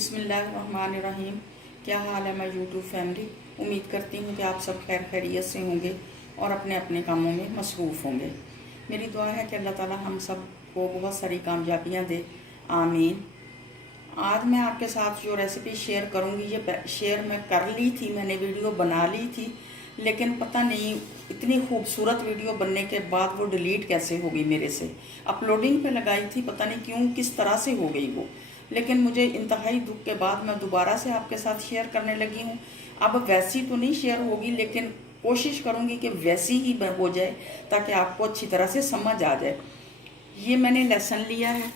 बिस्मिल्लाहिर्रहमानिर्रहीम। क्या हाल है मैं यूट्यूब फैमिली। उम्मीद करती हूँ कि आप सब खैर खैरियत से होंगे और अपने अपने कामों में मसरूफ़ होंगे। मेरी दुआ है कि अल्लाह ताला हम सब को बहुत सारी कामयाबियाँ दे, आमीन। आज मैं आपके साथ जो रेसिपी शेयर करूँगी, ये शेयर मैं कर ली थी, मैंने वीडियो बना ली थी, लेकिन पता नहीं इतनी खूबसूरत वीडियो बनने के बाद वो डिलीट कैसे हो गई मेरे से। अपलोडिंग पे लगाई थी, पता नहीं क्यों किस तरह से हो गई वो, लेकिन मुझे इंतहाई दुख के बाद मैं दोबारा से आपके साथ शेयर करने लगी हूँ। अब वैसी तो नहीं शेयर होगी, लेकिन कोशिश करूँगी कि वैसी ही हो जाए ताकि आपको अच्छी तरह से समझ आ जाए। ये मैंने लहसुन लिया है,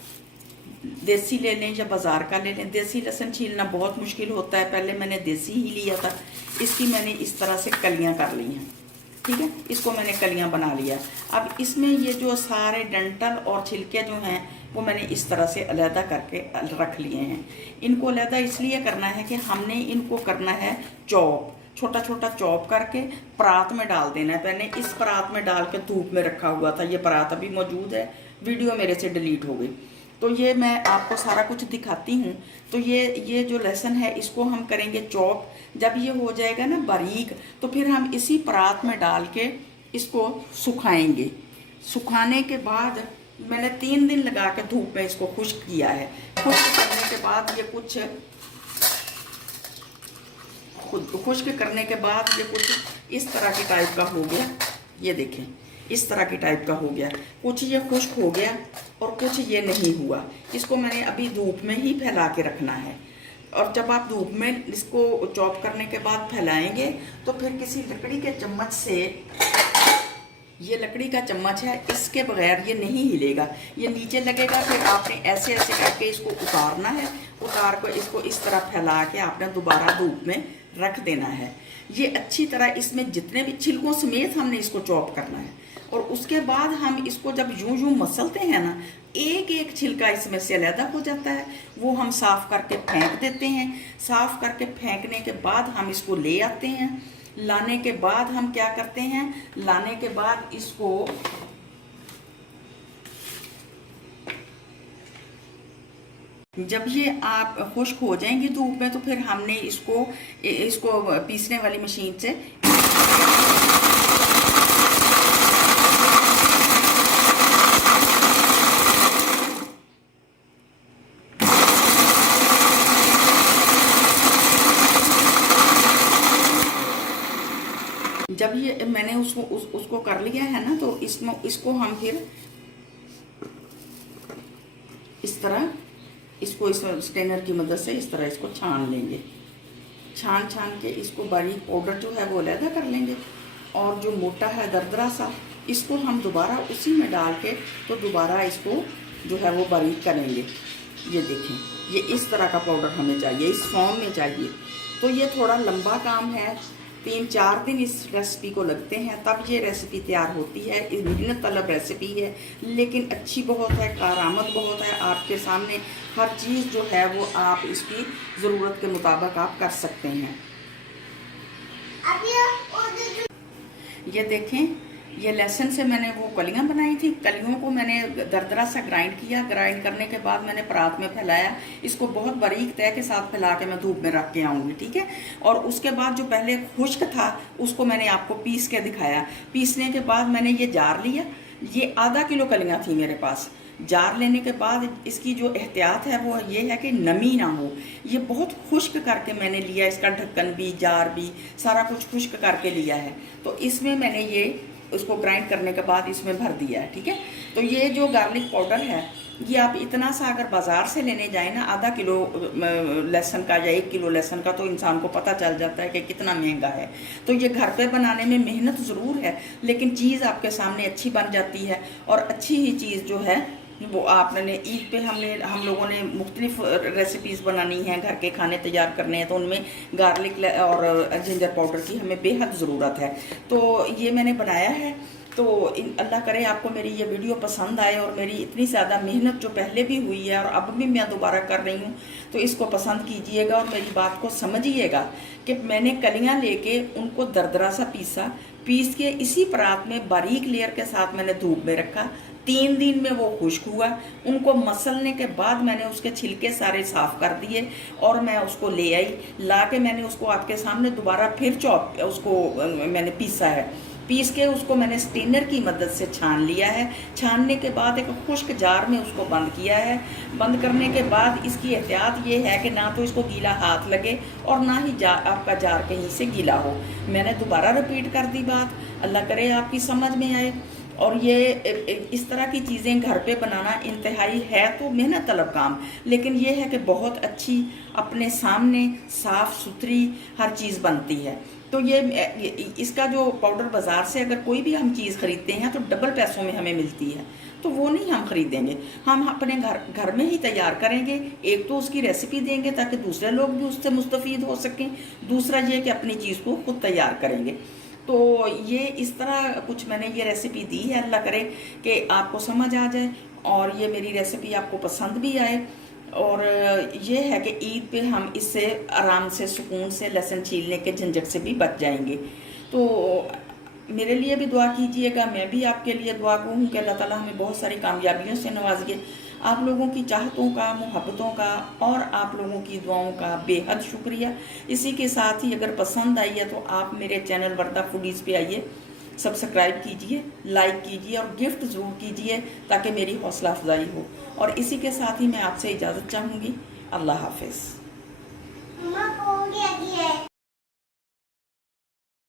देसी ले लें या बाज़ार का ले लें। देसी लहसुन छीलना बहुत मुश्किल होता है, पहले मैंने देसी ही लिया था। इसकी मैंने इस तरह से कलियां कर ली हैं, ठीक है। इसको मैंने कलियां बना लिया। अब इसमें ये जो सारे डंठल और छिलके जो हैं वो मैंने इस तरह से अलहदा करके रख लिए हैं। इनको अलहदा इसलिए करना है कि हमने इनको करना है चॉप, छोटा छोटा चॉप करके परात में डाल देना है। मैंने इस परात में डाल के धूप में रखा हुआ था, ये परात अभी मौजूद है, वीडियो मेरे से डिलीट हो गई। तो ये मैं आपको सारा कुछ दिखाती हूँ। तो ये जो लहसुन है इसको हम करेंगे चॉप। जब ये हो जाएगा ना बारीक, तो फिर हम इसी परात में डाल के इसको सुखाएंगे। सुखाने के बाद मैंने 3 दिन लगा के धूप में इसको खुश्क किया है। खुश्क करने के बाद ये कुछ खुश्क करने के बाद ये कुछ इस तरह के टाइप का हो गया। ये देखें, इस तरह की टाइप का हो गया। कुछ ये खुश्क हो गया और कुछ ये नहीं हुआ। इसको मैंने अभी धूप में ही फैला के रखना है। और जब आप धूप में इसको चॉप करने के बाद फैलाएंगे तो फिर किसी लकड़ी के चम्मच से, ये लकड़ी का चम्मच है, इसके बगैर ये नहीं हिलेगा, ये नीचे लगेगा। फिर आपने ऐसे ऐसे करके इसको उतारना है। उतार को इसको इस तरह फैला के आपने दोबारा धूप में रख देना है। ये अच्छी तरह इसमें जितने भी छिलकों समेत हमने इसको चॉप करना है। और उसके बाद हम इसको जब यूं यूं मसलते हैं ना, एक एक छिलका इसमें से अलहदा हो जाता है। वो हम साफ करके फेंक देते हैं। साफ करके फेंकने के बाद हम इसको ले आते हैं। लाने के बाद हम क्या करते हैं, लाने के बाद इसको जब ये आप खुश्क हो जाएंगी धूप में, तो फिर हमने इसको पीसने वाली मशीन से जब ये मैंने उसको कर लिया है ना, तो इसको हम फिर इस तरह इसको इस स्ट्रेनर की मदद से इस तरह इसको छान लेंगे। छान के इसको बारीक पाउडर जो है वो अलहदा कर लेंगे। और जो मोटा है दरदरा सा, इसको हम दोबारा उसी में डाल के तो दोबारा इसको जो है वो बारीक करेंगे। ये देखें, ये इस तरह का पाउडर हमें चाहिए, इस फॉर्म में चाहिए। तो ये थोड़ा लंबा काम है, 3-4 दिन इस रेसिपी को लगते हैं, तब ये रेसिपी तैयार होती है। इस मेहनत तलब रेसिपी है, लेकिन अच्छी बहुत है, कारआमद बहुत है। आपके सामने हर चीज़ जो है वो आप इसकी ज़रूरत के मुताबिक आप कर सकते हैं। ये देखें, ये लहसुन से मैंने वो कलियां बनाई थी। कलियों को मैंने दरदरा सा ग्राइंड किया। ग्राइंड करने के बाद मैंने परात में फैलाया। इसको बहुत बारीक तय के साथ फैला के मैं धूप में रख के आऊँगी, ठीक है। और उसके बाद जो पहले खुश्क था उसको मैंने आपको पीस के दिखाया। पीसने के बाद मैंने ये जार लिया। ये आधा किलो कलियाँ थी मेरे पास। जार लेने के बाद इसकी जो एहतियात है वो ये है कि नमी ना हो। ये बहुत खुश्क करके मैंने लिया, इसका ढक्कन भी, जार भी, सारा कुछ खुश्क करके लिया है। तो इसमें मैंने ये उसको ग्राइंड करने के बाद इसमें भर दिया है, ठीक है। तो ये जो गार्लिक पाउडर है, ये आप इतना सा अगर बाज़ार से लेने जाए ना, आधा किलो लहसुन का या 1 किलो लहसुन का, तो इंसान को पता चल जाता है कि कितना महंगा है। तो ये घर पे बनाने में मेहनत ज़रूर है, लेकिन चीज़ आपके सामने अच्छी बन जाती है। और अच्छी ही चीज़ जो है वो आपने ईद पे हम लोगों ने मुख्तलिफ रेसिपीज़ बनानी हैं, घर के खाने तैयार करने हैं, तो उनमें गार्लिक और जिंजर पाउडर की हमें बेहद ज़रूरत है। तो ये मैंने बनाया है। तो अल्लाह करे आपको मेरी ये वीडियो पसंद आए और मेरी इतनी ज़्यादा मेहनत जो पहले भी हुई है और अब भी मैं दोबारा कर रही हूँ, तो इसको पसंद कीजिएगा और मेरी बात को समझिएगा कि मैंने कलियाँ लेके उनको दरदरा सा पीस के इसी परात में बारीक लेयर के साथ मैंने धूप में रखा। 3 दिन में वो खुश्क हुआ। उनको मसलने के बाद मैंने उसके छिलके सारे साफ कर दिए और मैं उसको ले आई। ला के मैंने उसको आपके सामने दोबारा फिर उसको मैंने पीसा है। पीस के उसको मैंने स्टेनर की मदद से छान लिया है। छानने के बाद एक खुश्क जार में उसको बंद किया है। बंद करने के बाद इसकी एहतियात ये है कि ना तो इसको गीला हाथ लगे और ना ही आपका जार कहीं से गीला हो। मैंने दोबारा रिपीट कर दी बात, अल्लाह करे आपकी समझ में आए। और ये इस तरह की चीज़ें घर पे बनाना इंतहाई है तो मेहनत तलब काम, लेकिन ये है कि बहुत अच्छी अपने सामने साफ़ सुथरी हर चीज़ बनती है। तो ये इसका जो पाउडर बाज़ार से अगर कोई भी हम चीज़ ख़रीदते हैं तो डबल पैसों में हमें मिलती है, तो वो नहीं हम ख़रीदेंगे, हम अपने घर में ही तैयार करेंगे। एक तो उसकी रेसिपी देंगे ताकि दूसरे लोग भी उससे मुस्तफ़ीद हो सकें, दूसरा ये कि अपनी चीज़ को खुद तैयार करेंगे। तो ये इस तरह कुछ मैंने ये रेसिपी दी है, अल्लाह करे कि आपको समझ आ जाए और ये मेरी रेसिपी आपको पसंद भी आए। और ये है कि ईद पे हम इससे आराम से सुकून से लहसुन छीलने के झंझट से भी बच जाएंगे। तो मेरे लिए भी दुआ कीजिएगा, मैं भी आपके लिए दुआ करूँ कि अल्लाह ताला हमें बहुत सारी कामयाबियों से नवाजिए। आप लोगों की चाहतों का, मोहब्बतों का और आप लोगों की दुआओं का बेहद शुक्रिया। इसी के साथ ही अगर पसंद आई है तो आप मेरे चैनल वर्दा फूडीज़ पे आइए, सब्सक्राइब कीजिए, लाइक कीजिए और गिफ्ट ज़रूर कीजिए ताकि मेरी हौसला अफजाई हो। और इसी के साथ ही मैं आपसे इजाज़त चाहूँगी। अल्लाह हाफिज़।